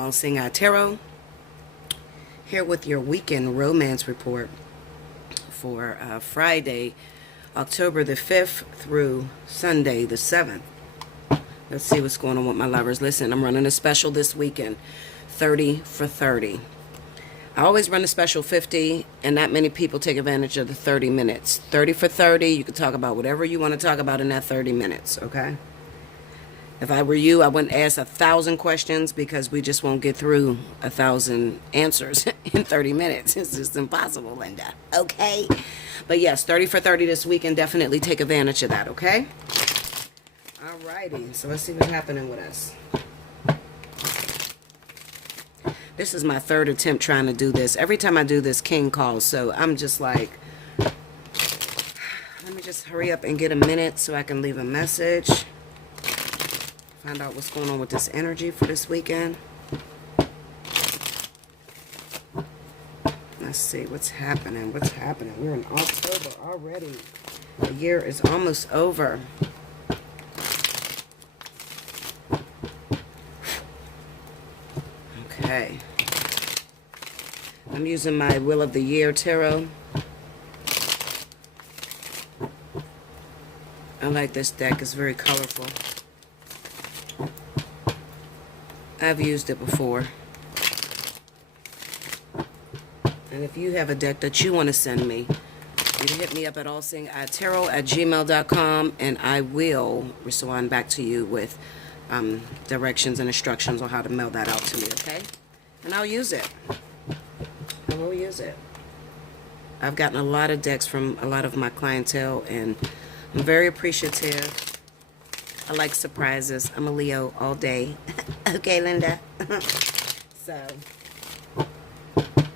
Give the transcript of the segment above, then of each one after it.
Allseeingeyetarot, here with your weekend romance report for Friday, October the 5th through Sunday the 7th. Let's see what's going on with my lovers. Listen, I'm running a special this weekend, 30 for 30. I always run a special 50, and not many people take advantage of the 30 minutes. 30 for 30, you can talk about whatever you want to talk about in that 30 minutes, okay? If I were you, I wouldn't ask 1,000 questions because we just won't get through 1,000 answers in 30 minutes. It's just impossible, Linda. Okay? But yes, 30 for 30 this weekend. Definitely take advantage of that, okay? Alrighty. So let's see what's happening with us. This is my third attempt trying to do this. Every time I do this, King calls. So I'm just like, let me just hurry up and get a minute so I can leave a message. Find out what's going on with this energy for this weekend. Let's see what's happening. What's happening? We're in October already. The year is almost over. Okay. I'm using my Wheel of the Year tarot. I like this deck. It's very colorful. I've used it before. And if you have a deck that you want to send me, you can hit me up at allseeingeyetarot@gmail.com, and I will respond back to you with directions and instructions on how to mail that out to me, okay? And I'll use it. I will use it. I've gotten a lot of decks from a lot of my clientele, and I'm very appreciative. I like surprises. I'm a Leo all day. Okay, Linda. So,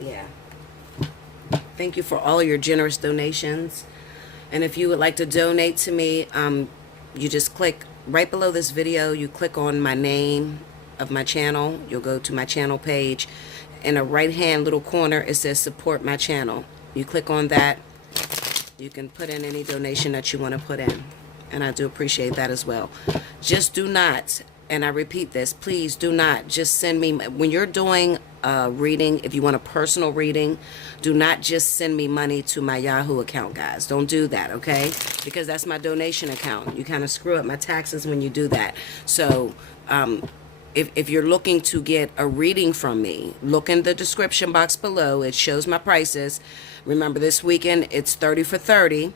yeah. Thank you for all your generous donations. And if you would like to donate to me, you just click right below this video. You click on my name of my channel. You'll go to my channel page. In a right-hand little corner, it says support my channel. You click on that. You can put in any donation that you want to put in. And I do appreciate that as well. Just do not, and I repeat this, please do not just send me, when you're doing a reading, if you want a personal reading, do not just send me money to my Yahoo account, guys. Don't do that, okay? Because that's my donation account. You kind of screw up my taxes when you do that. So, if you're looking to get a reading from me, look in the description box below. It shows my prices. Remember, this weekend, it's 30 for 30.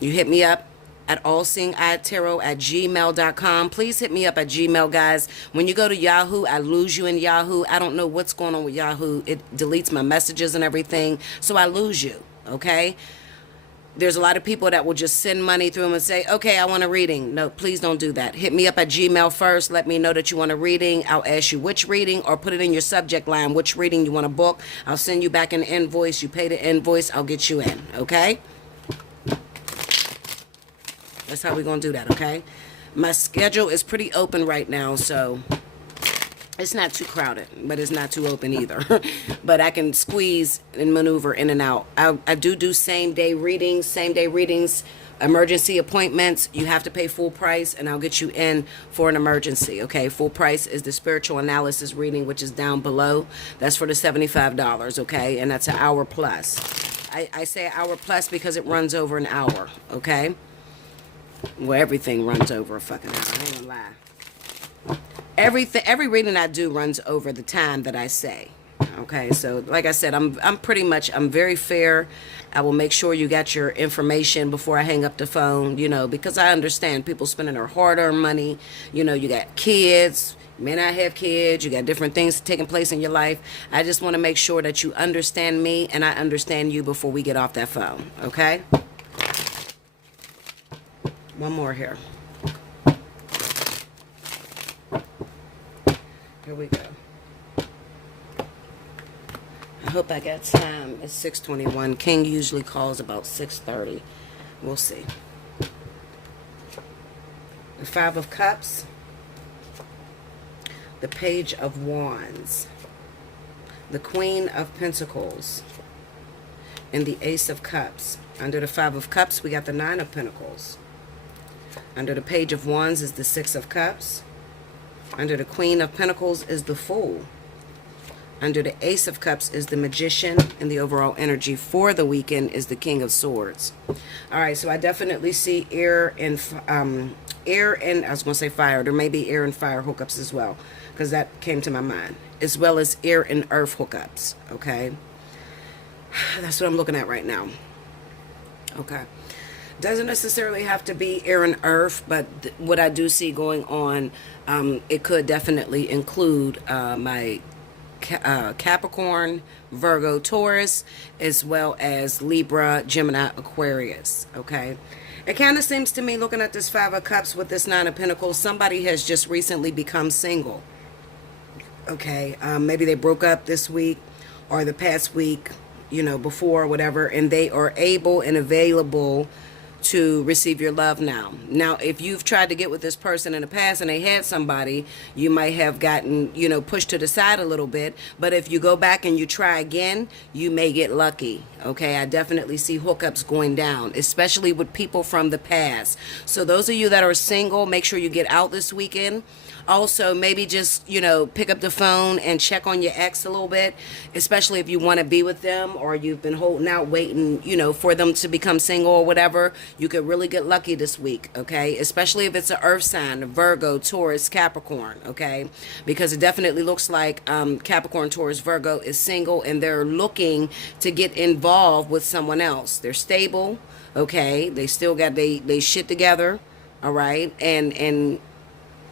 You hit me up at allseeingeyetarot@gmail.com. Please hit me up at Gmail, guys. When you go to Yahoo, I lose you in Yahoo. I don't know what's going on with Yahoo. It deletes my messages and everything, so I lose you, okay? There's a lot of people that will just send money through them and say, okay, I want a reading. No, please don't do that. Hit me up at Gmail first. Let me know that you want a reading. I'll ask you which reading, or put it in your subject line, which reading you want to book. I'll send you back an invoice. You pay the invoice. I'll get you in, okay? That's how we're going to do that, okay? My schedule is pretty open right now, so it's not too crowded, but it's not too open either. But I can squeeze and maneuver in and out. I do same-day readings, emergency appointments. You have to pay full price, and I'll get you in for an emergency, okay? Full price is the spiritual analysis reading, which is down below. That's for the $75, okay? And that's an hour plus. I say an hour plus because it runs over an hour, okay? Well, everything runs over a fucking hour. I ain't gonna lie. Every reading I do runs over the time that I say. Okay, so like I said, I'm very fair. I will make sure you got your information before I hang up the phone, you know, because I understand people spending their hard-earned money. You know, you got kids, you may not have kids, you got different things taking place in your life. I just want to make sure that you understand me and I understand you before we get off that phone, okay? One more here. Here we go. I hope I got time. It's 6:21. King usually calls about 6:30. We'll see. The Five of Cups. The Page of Wands. The Queen of Pentacles. And the Ace of Cups. Under the Five of Cups, we got the Nine of Pentacles. Under the Page of Wands is the Six of Cups. Under the Queen of Pentacles is the Fool. Under the Ace of Cups is the Magician, and the overall energy for the weekend is the King of Swords. All right, so I definitely see air and I was going to say fire. There may be air and fire hookups as well, because that came to my mind, as well as air and earth hookups. Okay, that's what I'm looking at right now. Okay, doesn't necessarily have to be air and earth, but what I do see going on, it could definitely include my Capricorn, Virgo, Taurus, as well as Libra, Gemini, Aquarius. Okay, it kind of seems to me, looking at this Five of Cups with this Nine of Pentacles, somebody has just recently become single. Okay, maybe they broke up this week or the past week, you know, before or whatever, and they are able and available to receive your love now. Now, if you've tried to get with this person in the past and they had somebody, you might have gotten, you know, pushed to the side a little bit. But if you go back and you try again, you may get lucky. Okay, I definitely see hookups going down, especially with people from the past. So those of you that are single, make sure you get out this weekend. Also, maybe just, you know, pick up the phone and check on your ex a little bit, especially if you want to be with them or you've been holding out waiting, you know, for them to become single or whatever. You could really get lucky this week, okay? Especially if it's an earth sign, Virgo, Taurus, Capricorn, okay? Because it definitely looks like Capricorn, Taurus, Virgo is single and they're looking to get involved with someone else. They're stable, okay? They still got they shit together, all right? And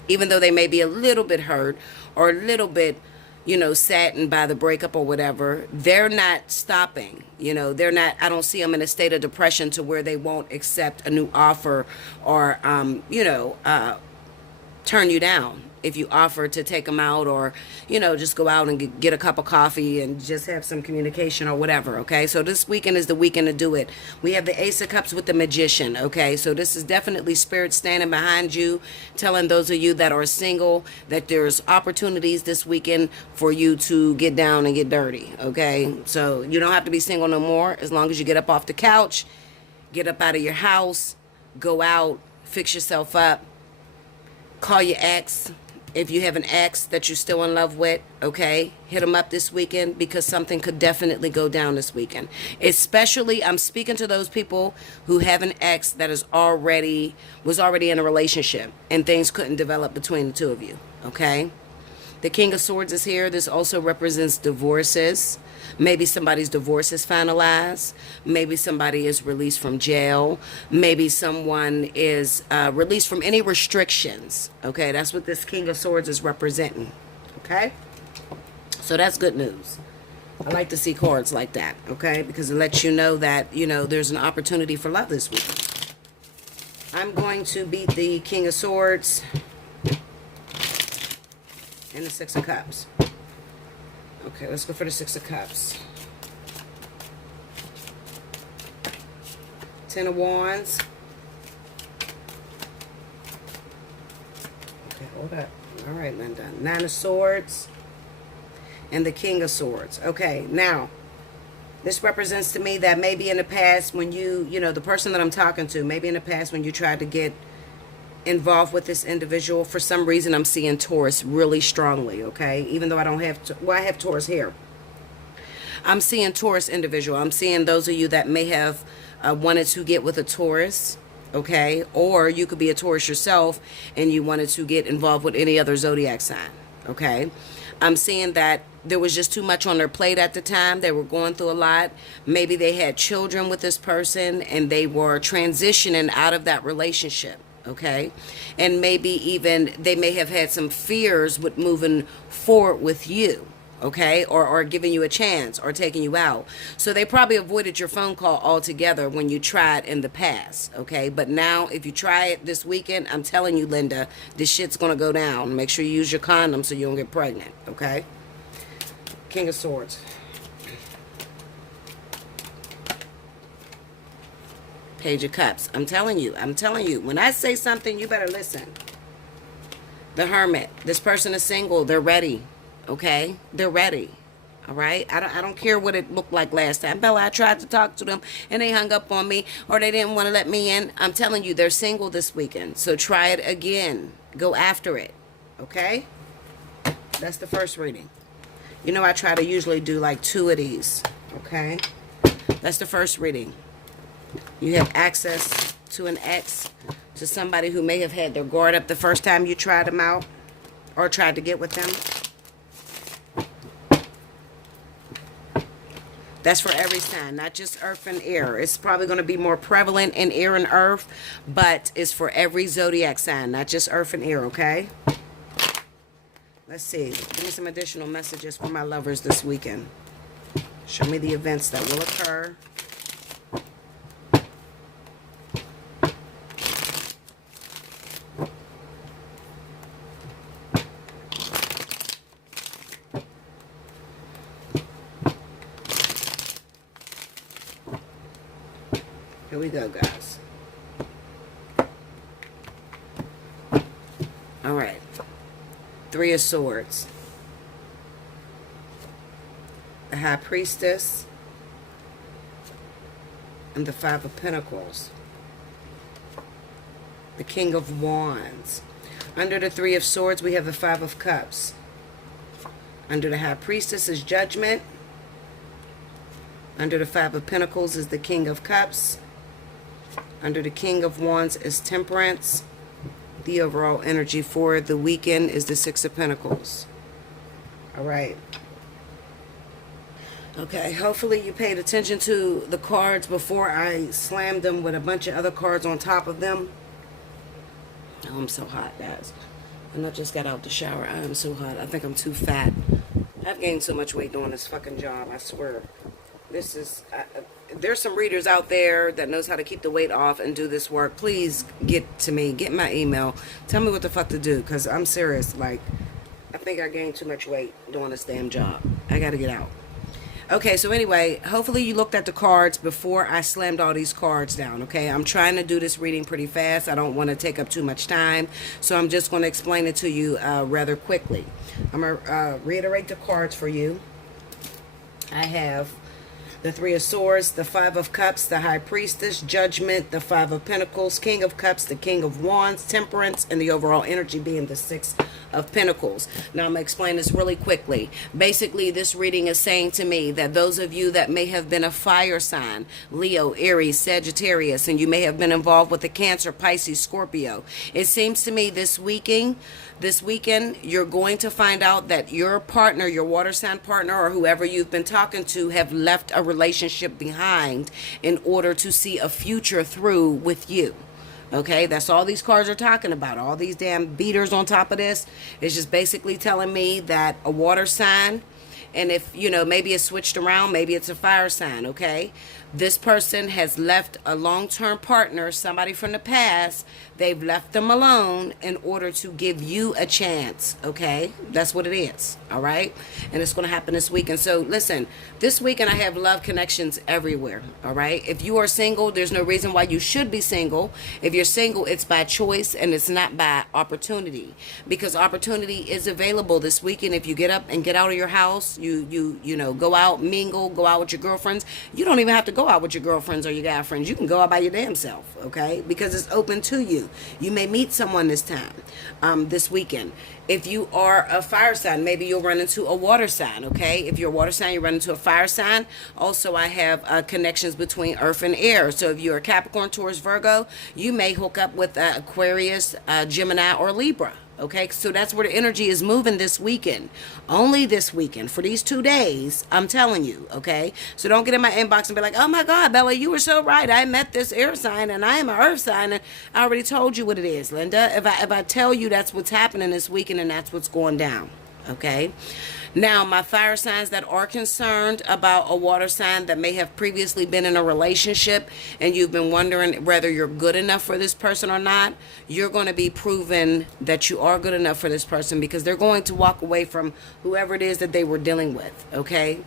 even though they may be a little bit hurt or a little bit, you know, saddened by the breakup or whatever, they're not stopping. You know, they're not, I don't see them in a state of depression to where they won't accept a new offer or, you know, turn you down if you offer to take them out, or, you know, just go out and get a cup of coffee and just have some communication or whatever. Okay, so this weekend is the weekend to do it. We have the Ace of Cups with the Magician. Okay, so this is definitely Spirit standing behind you, telling those of you that are single that there's opportunities this weekend for you to get down and get dirty. Okay, so you don't have to be single no more, as long as you get up off the couch, get up out of your house, go out, fix yourself up, call your ex. If you have an ex that you're still in love with, okay, hit them up this weekend, because something could definitely go down this weekend. Especially, I'm speaking to those people who have an ex that was already in a relationship and things couldn't develop between the two of you, okay? The King of Swords is here. This also represents divorces. Maybe somebody's divorce is finalized. Maybe somebody is released from jail. Maybe someone is released from any restrictions. Okay, that's what this King of Swords is representing. Okay, so that's good news. I like to see cards like that, okay, because it lets you know that, you know, there's an opportunity for love this week. I'm going to beat the King of Swords and the Six of Cups. Okay, let's go for the Six of Cups. Ten of Wands. Okay, hold up. All right, Linda. Nine of Swords. And the King of Swords. Okay, now, this represents to me that maybe in the past when you know, the person that I'm talking to, maybe in the past when you tried to get involved with this individual, for some reason I'm seeing Taurus really strongly, okay? Even though I don't have, I have Taurus here. I'm seeing Taurus individual. I'm seeing those of you that may have wanted to get with a Taurus, okay? Or you could be a Taurus yourself and you wanted to get involved with any other zodiac sign, okay? I'm seeing that there was just too much on their plate at the time. They were going through a lot. Maybe they had children with this person and they were transitioning out of that relationship. Okay, and maybe even they may have had some fears with moving forward with you, okay, or giving you a chance or taking you out. So they probably avoided your phone call altogether when you tried in the past, okay? But now if you try it this weekend, I'm telling you, Linda, this shit's going to go down. Make sure you use your condom so you don't get pregnant, okay? King of Swords. Page of Cups. I'm telling you, when I say something, you better listen. The Hermit. This person is single. They're ready. Okay? They're ready. All right? I don't care what it looked like last time. Bella, I tried to talk to them and they hung up on me, or they didn't want to let me in. I'm telling you, they're single this weekend. So try it again. Go after it. Okay? That's the first reading. You know, I try to usually do like 2 of these. Okay? That's the first reading. You have access to an ex, to somebody who may have had their guard up the first time you tried them out or tried to get with them. That's for every sign, not just earth and air. It's probably going to be more prevalent in air and earth, but it's for every zodiac sign, not just earth and air, okay? Let's see. Give me some additional messages for my lovers this weekend. Show me the events that will occur. Here we go, guys. All right. 3 of Swords. The High Priestess. And the 5 of Pentacles. The King of Wands. Under the 3 of Swords, we have the 5 of Cups. Under the High Priestess is Judgment. Under the 5 of Pentacles is the King of Cups. Under the King of Wands is Temperance. The overall energy for the weekend is the 6 of Pentacles. All right. Okay, hopefully you paid attention to the cards before I slammed them with a bunch of other cards on top of them. Oh, I'm so hot, guys. And I just got out the shower. I am so hot. I think I'm too fat. I've gained so much weight doing this fucking job, I swear. This is... there's some readers out there that knows how to keep the weight off and do this work. Please get to me. Get my email. Tell me what the fuck to do, because I'm serious. Like, I think I gained too much weight doing this damn job. I got to get out. Okay, so anyway, hopefully you looked at the cards before I slammed all these cards down, okay? I'm trying to do this reading pretty fast. I don't want to take up too much time, so I'm just going to explain it to you rather quickly. I'm going to reiterate the cards for you. I have the 3 of Swords, the 5 of Cups, the High Priestess, Judgment, the 5 of Pentacles, King of Cups, the King of Wands, Temperance, and the overall energy being the 6 of Pentacles. Now, I'm going to explain this really quickly. Basically, this reading is saying to me that those of you that may have been a fire sign, Leo, Aries, Sagittarius, and you may have been involved with the Cancer, Pisces, Scorpio, it seems to me this weekend, you're going to find out that your partner, your water sign partner, or whoever you've been talking to have left a relationship behind in order to see a future through with you. Okay, that's all these cards are talking about. All these damn beaters on top of this is just basically telling me that a water sign, and if, you know, maybe it's switched around, maybe it's a fire sign, okay? This person has left a long-term partner, somebody from the past. They've left them alone in order to give you a chance, okay? That's what it is, all right? And it's going to happen this weekend. So, listen, this weekend I have love connections everywhere, all right? If you are single, there's no reason why you should be single. If you're single, it's by choice and it's not by opportunity, because opportunity is available this weekend. If you get up and get out of your house, you know, go out, mingle, go out with your girlfriends. You don't even have to go out with your girlfriends or your guy friends. You can go out by your damn self, okay? Because it's open to you. You may meet someone this time, this weekend. If you are a fire sign, maybe you'll run into a water sign, okay? If you're a water sign, you run into a fire sign. Also, I have connections between earth and air. So if you're a Capricorn, Taurus, Virgo, you may hook up with Aquarius, Gemini, or Libra. Okay, so that's where the energy is moving this weekend. Only this weekend. For these 2 days, I'm telling you, okay? So don't get in my inbox and be like, oh my God, Bella, you were so right. I met this air sign and I am an earth sign. And I already told you what it is, Linda. If I tell you that's what's happening this weekend and that's what's going down, okay? Now, my fire signs that are concerned about a water sign that may have previously been in a relationship and you've been wondering whether you're good enough for this person or not, you're going to be proven that you are good enough for this person, because they're going to walk away from whoever it is that they were dealing with, okay?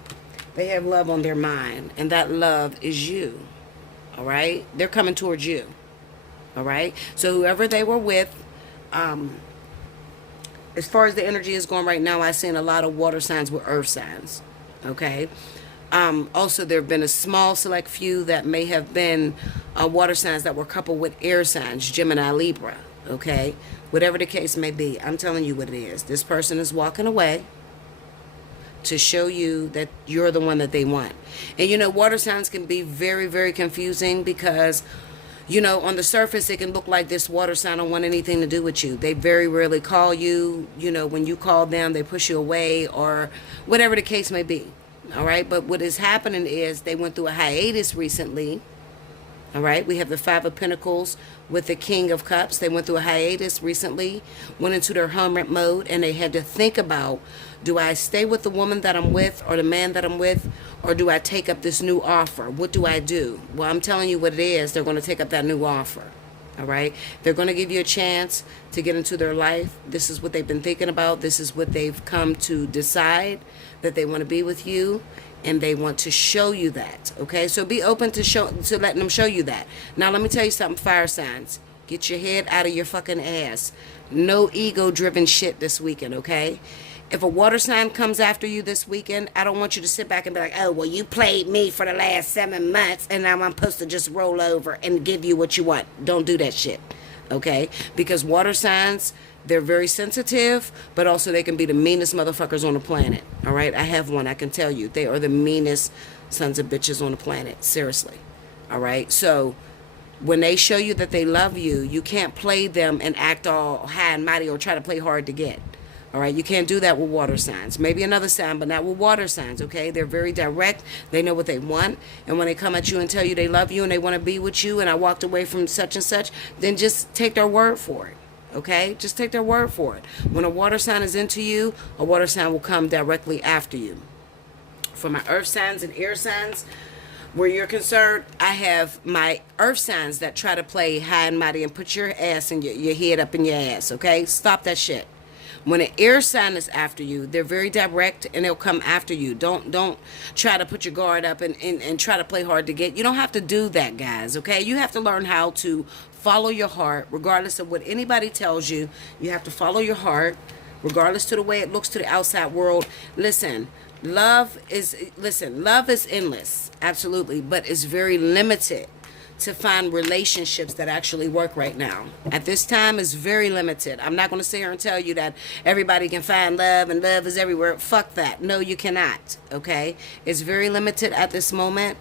They have love on their mind, and that love is you, all right? They're coming towards you, all right? So whoever they were with, as far as the energy is going right now, I've seen a lot of water signs with earth signs, okay? Also, there have been a small select few that may have been water signs that were coupled with air signs, Gemini, Libra, okay? Whatever the case may be, I'm telling you what it is. This person is walking away to show you that you're the one that they want. And you know, water signs can be very, very confusing because, you know, on the surface, it can look like this water sign don't want anything to do with you. They very rarely call you. You know, when you call them, they push you away or whatever the case may be. All right. But what is happening is they went through a hiatus recently. All right. We have the Five of Pentacles with the King of Cups. They went through a hiatus recently, went into their hermit mode, and they had to think about, do I stay with the woman that I'm with or the man that I'm with, or do I take up this new offer? What do I do? Well, I'm telling you what it is. They're going to take up that new offer. All right. They're going to give you a chance to get into their life. This is what they've been thinking about. This is what they've come to decide, that they want to be with you. And they want to show you that, okay? So be open to letting them show you that. Now, let me tell you something, fire signs. Get your head out of your fucking ass. No ego-driven shit this weekend, okay? If a water sign comes after you this weekend, I don't want you to sit back and be like, oh, well, you played me for the last 7 months, and now I'm supposed to just roll over and give you what you want. Don't do that shit, okay? Because water signs, they're very sensitive, but also they can be the meanest motherfuckers on the planet. All right? I have one. I can tell you. They are the meanest sons of bitches on the planet. Seriously. All right? So when they show you that they love you, you can't play them and act all high and mighty or try to play hard to get. All right? You can't do that with water signs. Maybe another sign, but not with water signs, okay? They're very direct. They know what they want. And when they come at you and tell you they love you and they want to be with you and I walked away from such and such, then just take their word for it. Okay, just take their word for it. When a water sign is into you, a water sign will come directly after you. For my earth signs and air signs, where you're concerned, I have my earth signs that try to play high and mighty and put your ass and your head up in your ass. Okay, stop that shit. When an air sign is after you, they're very direct and they'll come after you. Don't try to put your guard up and try to play hard to get. You don't have to do that, guys, okay? You have to learn how to follow your heart, regardless of what anybody tells you. You have to follow your heart, regardless to the way it looks to the outside world. Listen, love is endless, absolutely, but it's very limited to find relationships that actually work right now. At this time, it's very limited. I'm not going to sit here and tell you that everybody can find love and love is everywhere. Fuck that. No, you cannot, okay? It's very limited at this moment.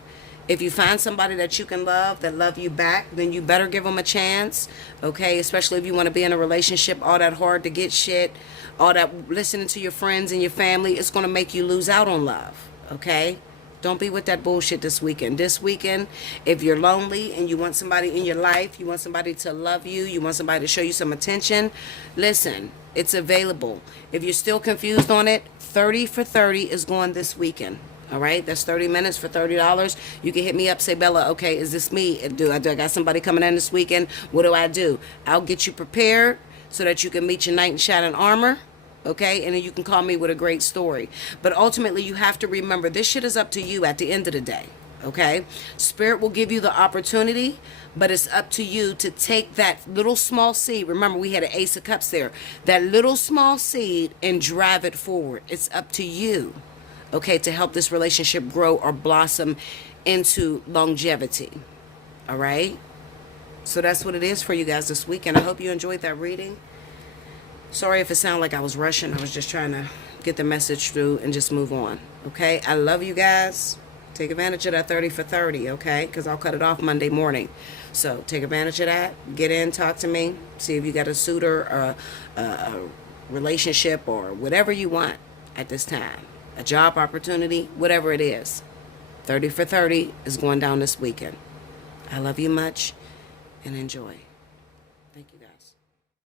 If you find somebody that you can love, that love you back, then you better give them a chance, okay? Especially if you want to be in a relationship, all that hard to get shit, all that listening to your friends and your family, it's going to make you lose out on love, okay? Don't be with that bullshit this weekend. This weekend, if you're lonely and you want somebody in your life, you want somebody to love you, you want somebody to show you some attention, listen, it's available. If you're still confused on it, 30 for 30 is going this weekend. All right, that's 30 minutes for $30. You can hit me up, say, Bella, okay, is this me? Do I got somebody coming in this weekend? What do I do? I'll get you prepared so that you can meet your knight in shining armor. Okay, and then you can call me with a great story. But ultimately, you have to remember, this shit is up to you at the end of the day. Okay, Spirit will give you the opportunity, but it's up to you to take that little small seed. Remember, we had an Ace of Cups there. That little small seed and drive it forward. It's up to you, okay, to help this relationship grow or blossom into longevity. All right, so that's what it is for you guys this weekend. I hope you enjoyed that reading. Sorry if it sounded like I was rushing. I was just trying to get the message through and just move on. Okay, I love you guys. Take advantage of that 30 for 30, okay? Because I'll cut it off Monday morning. So take advantage of that. Get in, talk to me. See if you got a suitor or a relationship or whatever you want at this time. A job opportunity, whatever it is. 30 for 30 is going down this weekend. I love you much and enjoy.